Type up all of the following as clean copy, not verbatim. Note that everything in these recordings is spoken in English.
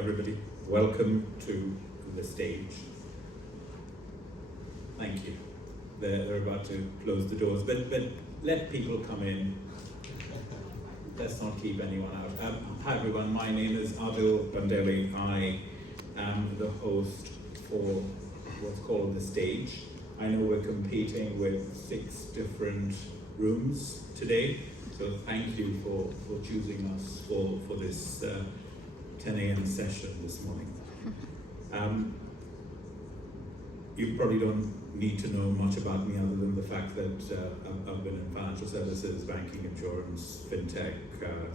Everybody, welcome to the stage. Thank you. They're about to close the doors, but let people come in. Let's not keep anyone out. Hi everyone, my name is Adil Bandeli. I am the host for what's called the stage. I know we're competing with 6 different rooms today, so thank you for choosing us for this 10 a.m. session this morning. You probably don't need to know much about me other than the fact that I've been in financial services, banking, insurance, fintech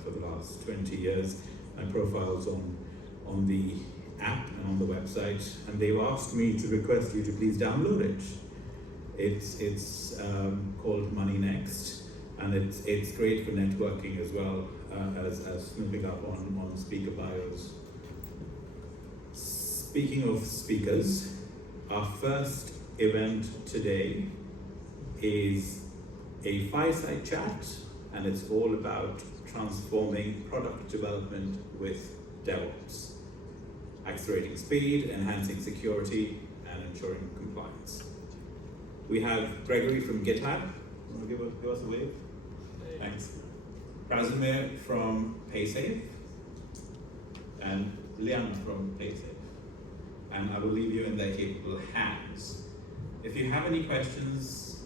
for the last 20 years. My profile's on the app and on the website, and they've asked me to request you to please download it. It's called Money Next, and it's great for networking as well as snooping up on speaker bios. Speaking of speakers, our first event today is a Fireside Chat, and it's all about transforming product development with DevOps, accelerating speed, enhancing security, and ensuring compliance. We have Gregory from GitLab. Want to give us a wave? Thanks. Krasimir from Paysafe, and Liana from Paysafe. And I will leave you in their capable hands. If you have any questions,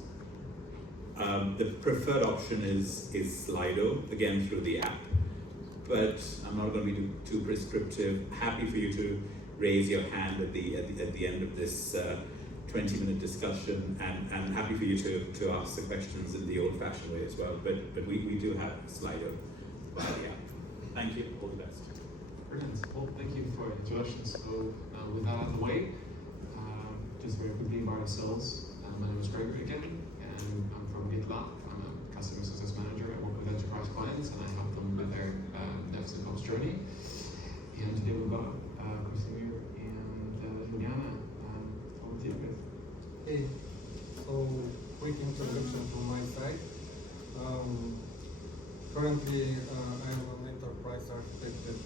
the preferred option is Slido, again through the app. But I'm not going to be too prescriptive. Happy for you to raise your hand at the end of this 20-minute discussion, and happy for you to ask the questions in the old-fashioned way as well. But we do have Slido via the app. Thank you. All the best. Brilliant. Well, thank you for the introduction. So, with that out of the way, just very quickly by ourselves. My name is Gregory again, and I'm from GitLab. I'm a customer success manager. I work with enterprise clients, and I help them with their DevSecOps journey. And today we've got Krasimir and Juliana on the team. Hey, so quick introduction from my side. Currently, I'm an enterprise architect at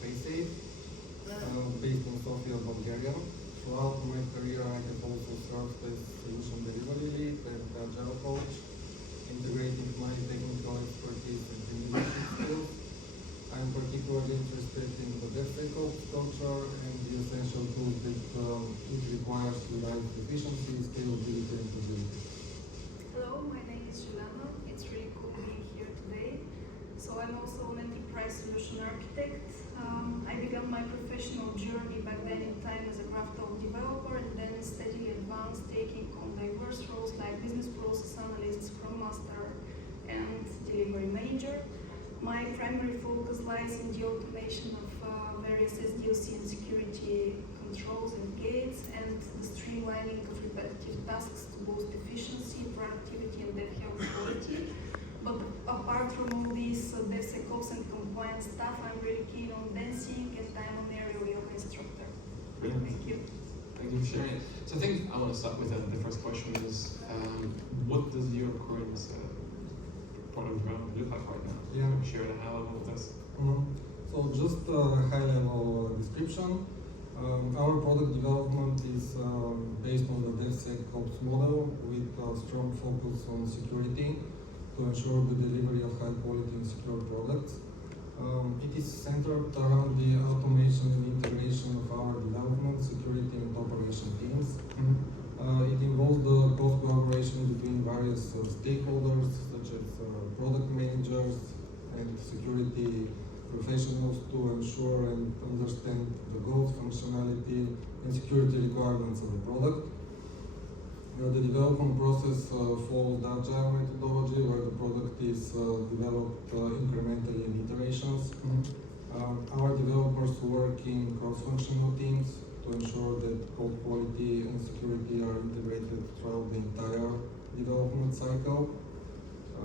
Paysafe, based in Sofia, Bulgaria. Throughout my career, I have also served as solution delivery lead and agile coach, integrating my technical expertise and leadership skills. I'm particularly interested in the DevSecOps culture and the essential tools that it requires to drive efficiency, scalability, and agility. Hello, my name is Juliana. It's really cool being here today. So I'm also an enterprise solution architect. I began my professional journey back then in time as a GraphTalk developer, and then steadily advanced, taking on diverse roles like business process analyst, Scrum Master, and delivery manager. My primary focus lies in the automation of various SDLC and security controls and gates, and the streamlining of repetitive tasks to boost efficiency, productivity, and dev health quality. But apart from all these DevSecOps and compliance stuff, I'm really keen on dancing, and I'm an aerial yoga instructor. Brilliant. Thank you. Thank you for sharing it. So I think I want to start with the first question is, what does your current product development look like right now? Yeah. Share at a high level with us. So just a high-level description. Our product development is based on the DevSecOps model with a strong focus on security to ensure the delivery of high-quality and secure products. It is centered around the automation and integration of our development, security, and operation teams. It involves the close collaboration between various stakeholders, such as product managers and security professionals, to ensure and understand the goals, functionality, and security requirements of the product. The development process follows the agile methodology, where the product is developed incrementally in iterations. Our developers work in cross-functional teams to ensure that code quality and security are integrated throughout the entire development cycle.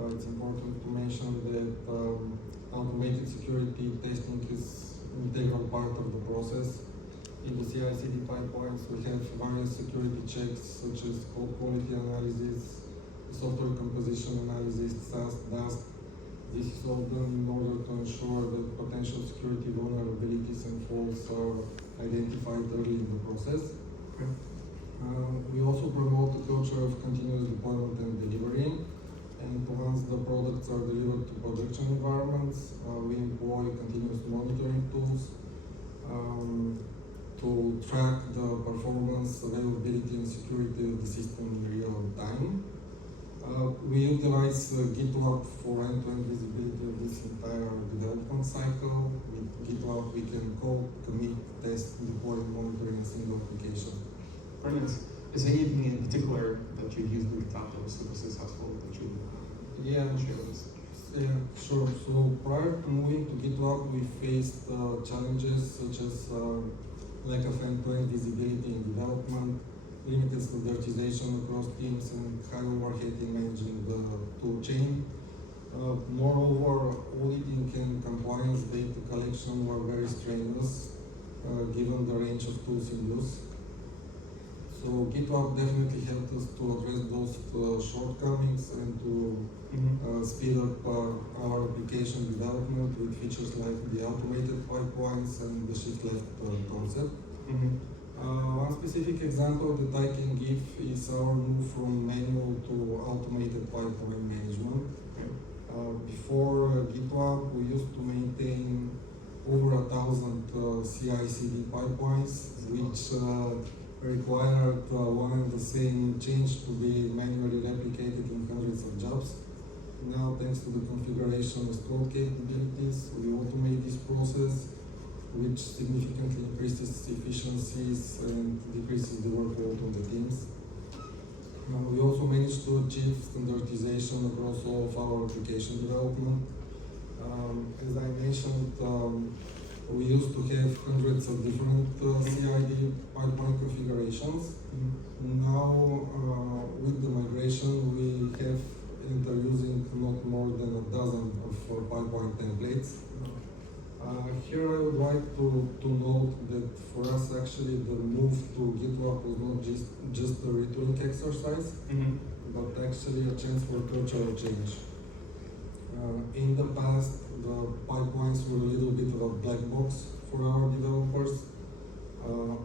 It's important to mention that automated security testing is an integral part of the process. In the CI/CD pipelines, we have various security checks such as code quality analysis, software composition analysis, SAST, DAST, This is all done in order to ensure that potential security vulnerabilities and faults are identified early in the process. Okay. We also promote a culture of continuous deployment and delivery. And once the products are delivered to production environments, we employ continuous monitoring tools to track the performance, availability, and security of the system in real time. We utilize GitLab for end-to-end visibility of this entire development cycle. With GitLab, we can code, commit, test, deploy, monitor in a single application. Brilliant. Is there anything in particular that you've used with GitLab that was super successful that you share with us? Yeah, sure. So prior to moving to GitLab, we faced challenges such as lack of end-to-end visibility in development, limited standardization across teams, and high overhead in managing the tool chain. Moreover, auditing and compliance data collection were very strenuous given the range of tools in use. So GitLab definitely helped us to address those shortcomings and to speed up our application development with features like the automated pipelines and the shift left concept. One specific example that I can give is our move from manual to automated pipeline management. Before GitLab, we used to maintain over 1,000 CI/CD pipelines, which required one and the same change to be manually replicated in hundreds of jobs. Now, thanks to the configuration of scroll capabilities, we automate this process, which significantly increases efficiencies and decreases the workload on the teams. We also managed to achieve standardization across all of our application development. As I mentioned, we used to have hundreds of different CI/CD pipeline configurations. Now, with the migration, we have and are using not more than a dozen of pipeline templates. Here I would like to note that for us actually the move to GitLab was not just a retooling exercise, but actually a chance for cultural change. In the past, the pipelines were a little bit of a black box for our developers.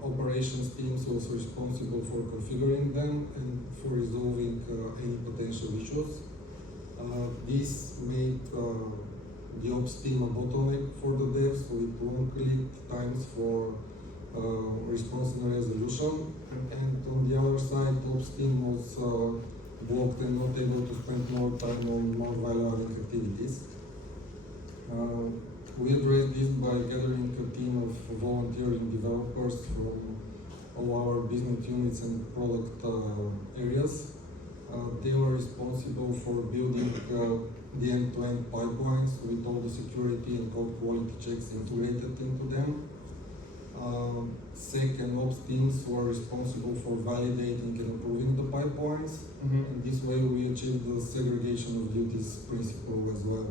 Operations teams was responsible for configuring them and for resolving any potential issues. This made the ops team a bottleneck for the devs with long lead times for response and resolution. And on the other side, the ops team was blocked and not able to spend more time on more value-adding activities. We addressed this by gathering a team of volunteering developers from all our business units and product areas. They were responsible for building the end-to-end pipelines with all the security and code quality checks integrated into them. Sec and ops teams were responsible for validating and improving the pipelines. And this way we achieved the segregation of duties principle as well.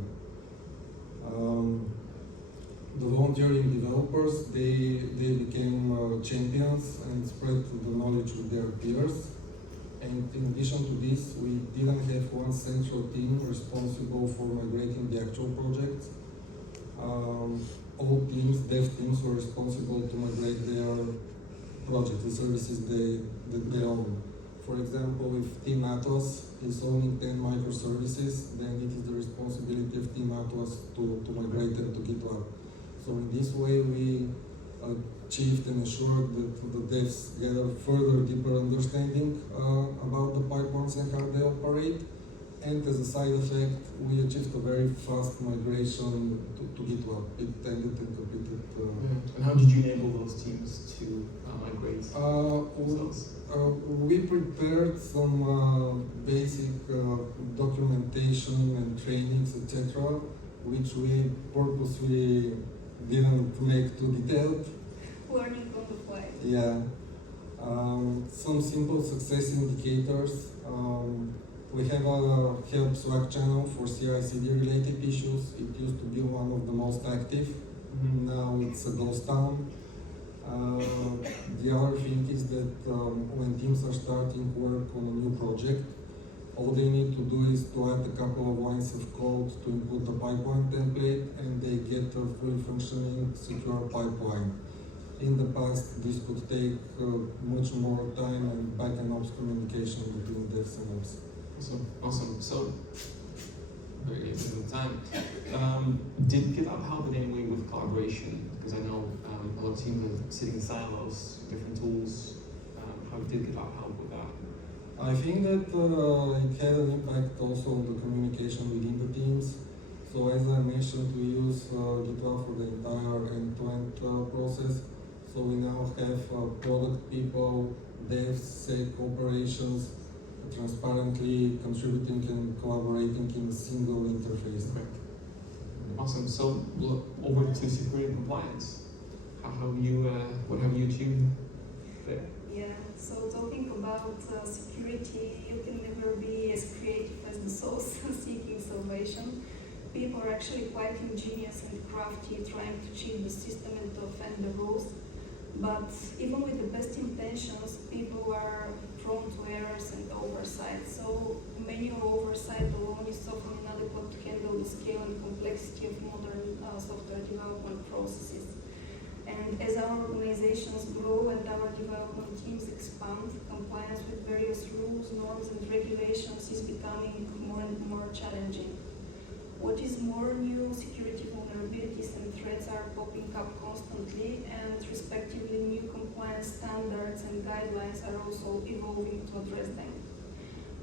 The volunteering developers, they became champions and spread the knowledge with their peers. And in addition to this, we didn't have one central team responsible for migrating the actual projects. All teams, dev teams, were responsible to migrate their projects, the services that they own. For example, if Team Atlas is owning 10 microservices, then it is the responsibility of Team Atlas to migrate them to GitLab. So in this way, we achieved and assured that the devs get a further deeper understanding about the pipelines and how they operate. And as a side effect, we achieved a very fast migration to GitLab. It ended and completed. And how did you enable those teams to migrate themselves? We prepared some basic documentation and trainings, etc., which we purposely didn't make too detailed. Learning on the fly. Yeah. Some simple success indicators. We have a help Slack channel for CI/CD related issues. It used to be one of the most active. Now it's a ghost town. The other thing is that when teams are starting work on a new project, All they need to do is to add a couple of lines of code to input the pipeline template, and they get a fully functioning, secure pipeline. In the past, this could take much more time and back and ops communication between devs and ops. Awesome. So, very limited time. Did GitLab help in any way with collaboration? Because I know a lot of teams are sitting in silos, different tools. How did GitLab help with that? I think that it had an impact also on the communication within the teams. So as I mentioned, we use GitLab for the entire end-to-end process. So we now have product people, devs, sec operations, transparently contributing and collaborating in a single interface. Okay. Awesome. So over to security and compliance. How have you? What have you achieved there? Yeah, so talking about security, you can never be as creative as the souls seeking salvation. People are actually quite ingenious and crafty, trying to cheat the system and to offend the rules. But even with the best intentions, people are prone to errors and oversight. So manual oversight alone is often inadequate to handle the scale and complexity of modern software development processes. And as our organizations grow and our development teams expand, compliance with various rules, norms, and regulations is becoming more and more challenging. What is more, new security vulnerabilities and threats are popping up constantly, and respectively new compliance standards and guidelines are also evolving to address them.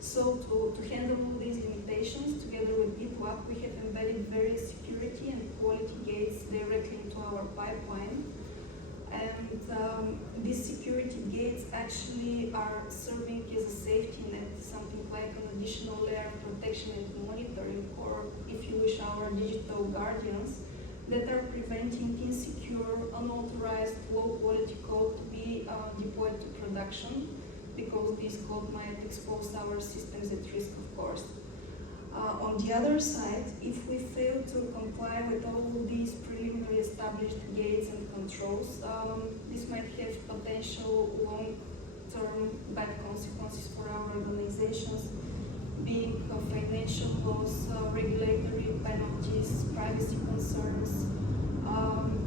So to handle all these limitations, together with GitLab, we have embedded various security and quality gates directly into our pipeline. And these security gates actually are serving as a safety net, something like an additional layer of protection and monitoring, or if you wish, our digital guardians that are preventing insecure, unauthorized, low-quality code to be deployed to production, because this code might expose our systems at risk, of course. On the other side, if we fail to comply with all these preliminary established gates and controls, this might have potential long-term bad consequences for our organizations, being financial loss, regulatory penalties, privacy concerns,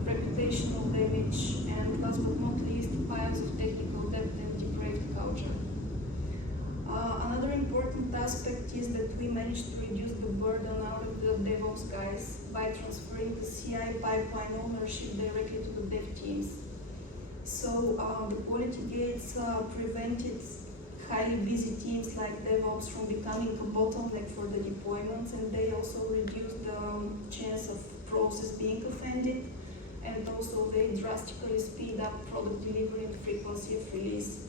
reputational damage, and last but not least, piles of technical debt and depraved culture. Another important aspect is that we managed to reduce the burden out of the DevOps guys by transferring the CI pipeline ownership directly to the dev teams. So the quality gates prevented highly busy teams like DevOps from becoming a bottleneck for the deployments, and they also reduced the chance of process being offended, and also they drastically speed up product delivery and frequency of release.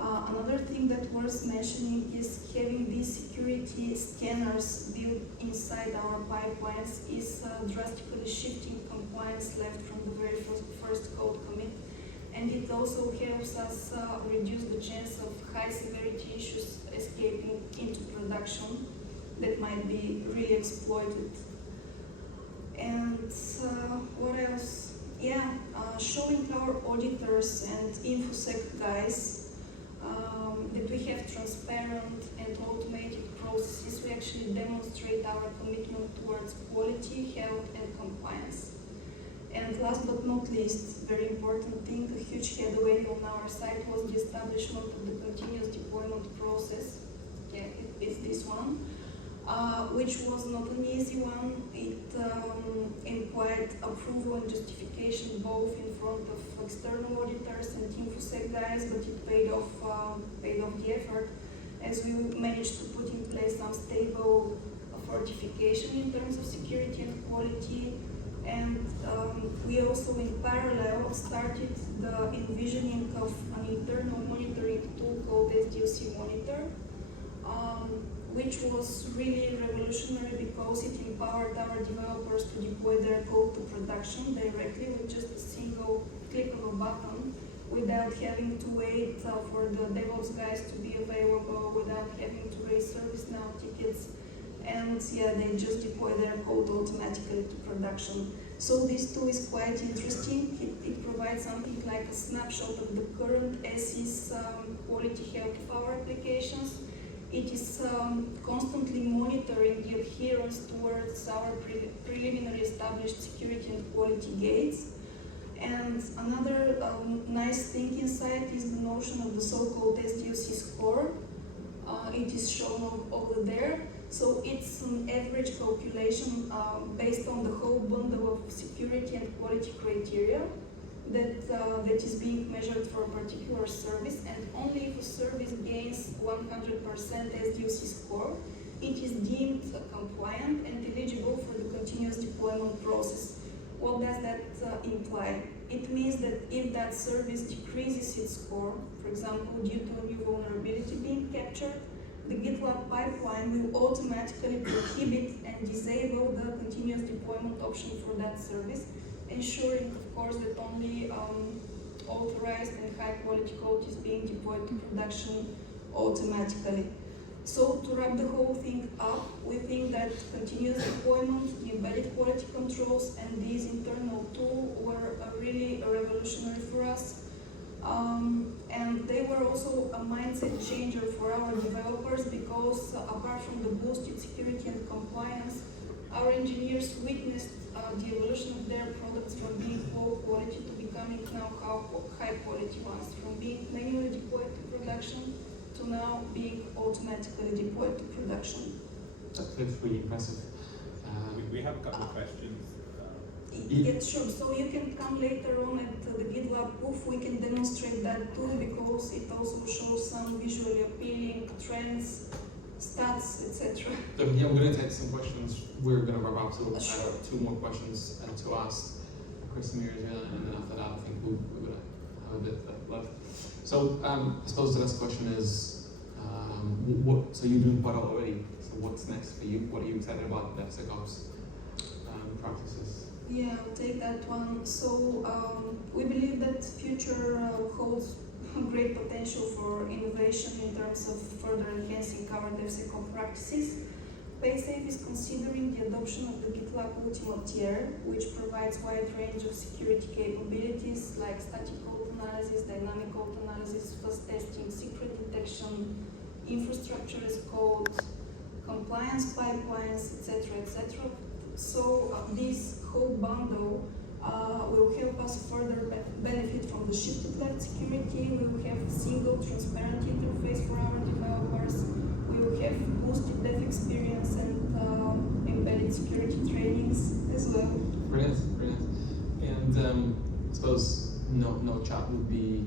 Another thing that worth mentioning is having these security scanners built inside our pipelines is drastically shifting compliance left from the very first code commit, and it also helps us reduce the chance of high severity issues escaping into production that might be really exploited. And what else? Yeah, showing our auditors and InfoSec guys that we have transparent and automated processes, we actually demonstrate our commitment towards quality, health, and compliance. And last but not least, very important thing, a huge headway on our side was the establishment of the continuous deployment process. Yeah, it's this one, which was not an easy one. It required approval and justification both in front of external auditors and InfoSec guys, but it paid off the effort, as we managed to put in place some stable fortification in terms of security and quality. And we also, in parallel, started the envisioning of an internal monitoring tool called SDLC Monitor, which was really revolutionary because it empowered our developers to deploy their code to production directly with just a single click of a button, without having to wait for the DevOps guys to be available, without having to raise ServiceNow tickets. And yeah, they just deploy their code automatically to production. So this tool is quite interesting. It provides something like a snapshot of the current as-is quality health of our applications. It is constantly monitoring the adherence towards our preliminary established security and quality gates. And another nice thing inside is the notion of the so-called SDLC score. It is shown over there. So it's an average calculation based on the whole bundle of security and quality criteria that is being measured for a particular service, and only if a service gains 100% SDLC score, it is deemed compliant and eligible for the continuous deployment process. What does that imply? It means that if that service decreases its score, for example, due to a new vulnerability being captured, the GitLab pipeline will automatically prohibit and disable the continuous deployment option for that service, ensuring, of course, that only authorized and high-quality code is being deployed to production automatically. So to wrap the whole thing up, we think that continuous deployment, the embedded quality controls, and these internal tools were really revolutionary for us. And they were also a mindset changer for our developers because apart from the boosted security and compliance, our engineers witnessed the evolution of their products from being low quality to becoming now high quality ones, from being manually deployed to production to now being automatically deployed to production. That's really impressive. We have a couple of questions. Yeah, sure. So you can come later on at the GitLab booth. We can demonstrate that too because it also shows some visually appealing trends, stats, etc. So yeah, I'm going to take some questions. We're going to wrap up, so I Sure. have 2 more questions to ask Chris and Miriam, and then after that, I think we're going to have a bit left. So I suppose the last question is, so you're doing quite a lot already. So what's next for you? What are you excited about DevSecOps practices? Yeah, I'll take that one. So we believe that future holds great potential for innovation in terms of further enhancing our DevSecOps practices. Paysafe is considering the adoption of the GitLab Ultimate tier, which provides wide range of security capabilities like static code analysis, dynamic code analysis, fuzz testing, secret detection, infrastructure as code, compliance pipelines, etc., etc. So this whole bundle will help us further benefit from the shifted left security. We will have a single transparent interface for our developers. We will have boosted dev experience and embedded security trainings as well. Brilliant. And I suppose no chat would be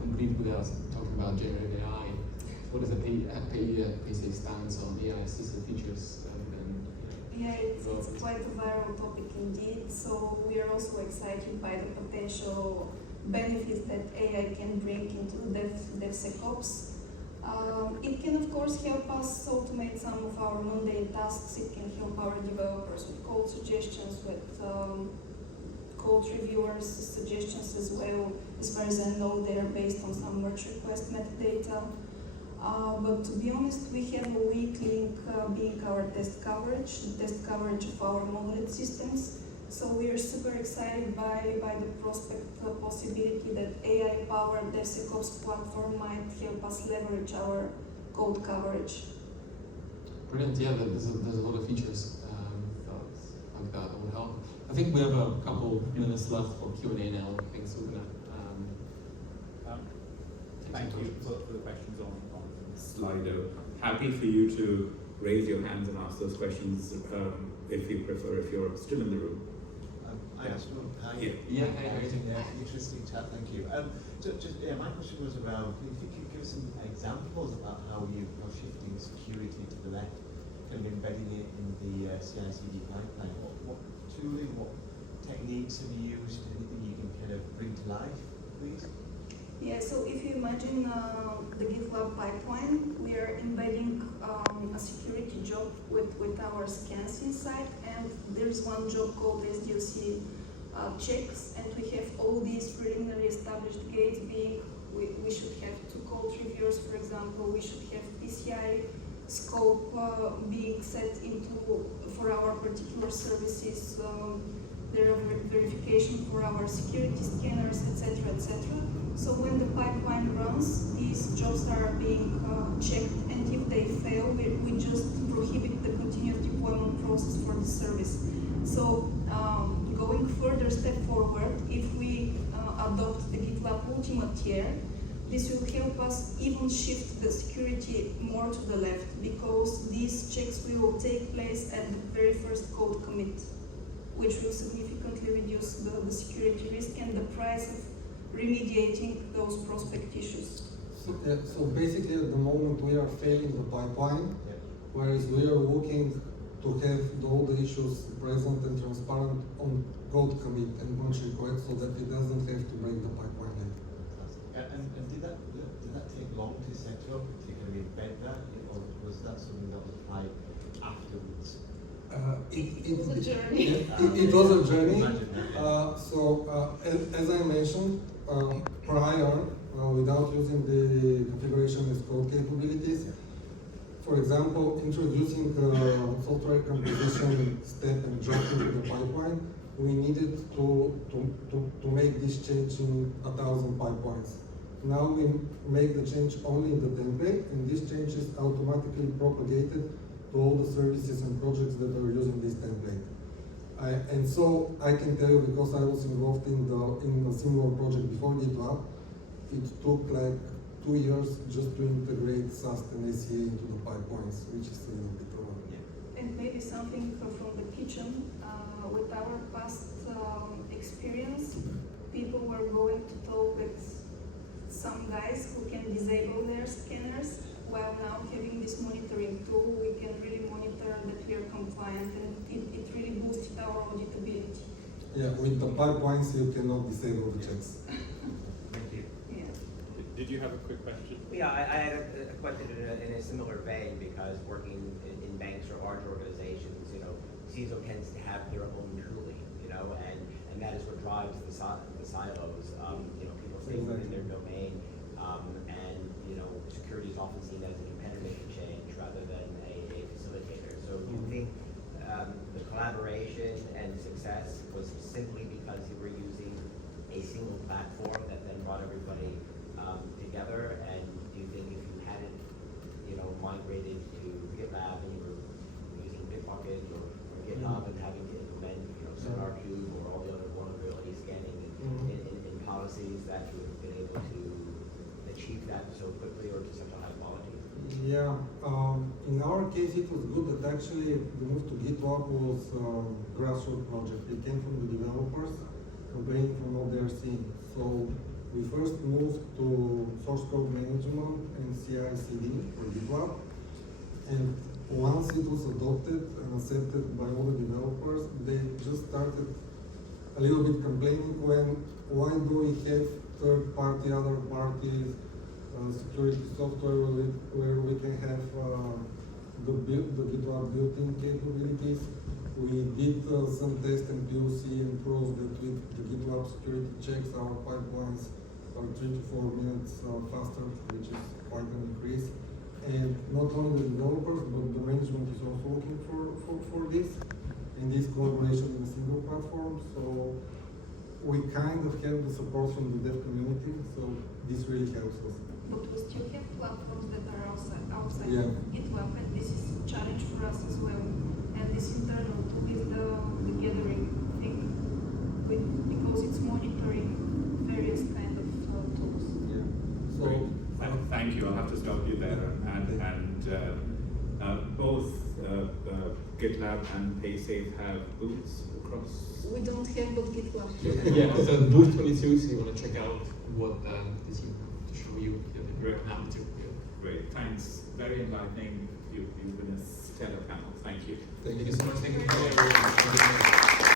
complete without talking about generative AI. What does Paysafe stands on AI-assisted features? Yeah, it's quite a viral topic indeed. So we are also excited by the potential benefits that AI can bring into DevSecOps. It can, of course, help us automate some of our mundane tasks. It can help our developers with code suggestions, with code reviewers' suggestions as well. As far as I know, they are based on some merge request metadata. But to be honest, we have a weak link being our test coverage, the test coverage of our monolith systems. So we are super excited by the possibility that AI-powered DevSecOps platform might help us leverage our code coverage. Brilliant. Yeah, there's a lot of features like that would help. I think we have a couple minutes left for Q&A now. I think so. We're gonna. Thank you for the questions on Slido. Happy for you to raise your hands and ask those questions if you prefer, if you're still in the room. I asked one. Hi. Yeah. Hi. Interesting chat. Thank you. My question was around. If you could give some examples about how you're shifting security to the left and embedding it in the CI/CD pipeline. What tooling, what techniques have you used? Anything you can kind of bring to life, please? Yeah, so if you imagine the GitLab pipeline, we are embedding a security job with our scans inside, and there's one job called SDLC checks, and we have all these preliminary established gates being, we should have 2 code reviewers, for example, we should have PCI scope being set into, for our particular services, there are verification for our security scanners, etc., etc. So when the pipeline runs, these jobs are being checked, and if they fail, we just prohibit the continuous deployment process for the service. So going further step forward, if we adopt the GitLab Ultimate tier, this will help us even shift the security more to the left, because these checks will take place at the very first code commit, which will significantly reduce the security risk and the price of remediating those prospect issues. So basically at the moment we are failing the pipeline, whereas we are looking to have all the issues present and transparent on code commit and launch request, so that it doesn't have to break the pipeline yet. And did that take long to set up, to kind of embed that, or was that something that was applied afterwards? It was a journey. It was a journey. Imagine that, As I mentioned, prior, without using the configuration as code capabilities, for example, introducing software composition step and drop into the pipeline, we needed to make this change in 1,000 pipelines. Now we make the change only in the template, and this change is automatically propagated to all the services and projects that are using this template. And so I can tell you, because I was involved in a similar project before GitLab, it took like 2 years just to integrate SAST and SCA into the pipelines, which is a little bit of And maybe something from the kitchen. With our past experience, people were going to talk with some guys who can disable their scanners, while now having this monitoring tool, we can really monitor that we are compliant, and it really boosted our auditability. Yeah, with the pipelines you cannot disable the checks. Thank you. Yeah. Did you have a quick question? Yeah, I had a question in a similar vein, because working in banks or large organizations, CISO tends to have their own tooling, and that is what drives the silos. People stay within their domain, and security is often seen as an impediment to change rather than a facilitator. So do you think the collaboration and success was simply because you were using a single platform that then brought everybody together? And do you think if you hadn't, migrated to GitLab and you were using Bitbucket or GitHub and having to implement, SonarQube or all the other vulnerability scanning in policies, that you would have been able to achieve that so quickly or to such a high quality? Yeah, in our case it was good that actually the move to GitLab was a grassroots project. It came from the developers complaining from what they are seeing. So we first moved to source code management and CI/CD for GitLab, and once it was adopted and accepted by all the developers, they just started a little bit complaining why do we have third-party, other parties, security software where we can have the GitLab built-in capabilities. We did some tests and POC and proved that with the GitLab security checks, our pipelines are 3 to 4 minutes faster, which is quite an increase. And not only the developers, but the management is also looking for this, and this collaboration in a single platform. So we kind of have the support from the dev community, so this really helps us. But we still have platforms that are outside Yeah. GitLab, and this is a challenge for us as well. And this internal tool is the gathering thing, because it's monitoring various kind of tools. Yeah. So Thank you. I'll have to stop you there. And both GitLab and Paysafe have booths across. We don't have but GitLab. Yeah, so booth 22, so you want to check out what the team have to show you Great. now too. Great. Thanks. Very enlightening. You've been a stellar panel. Thank you. Thank you so much. Thank you.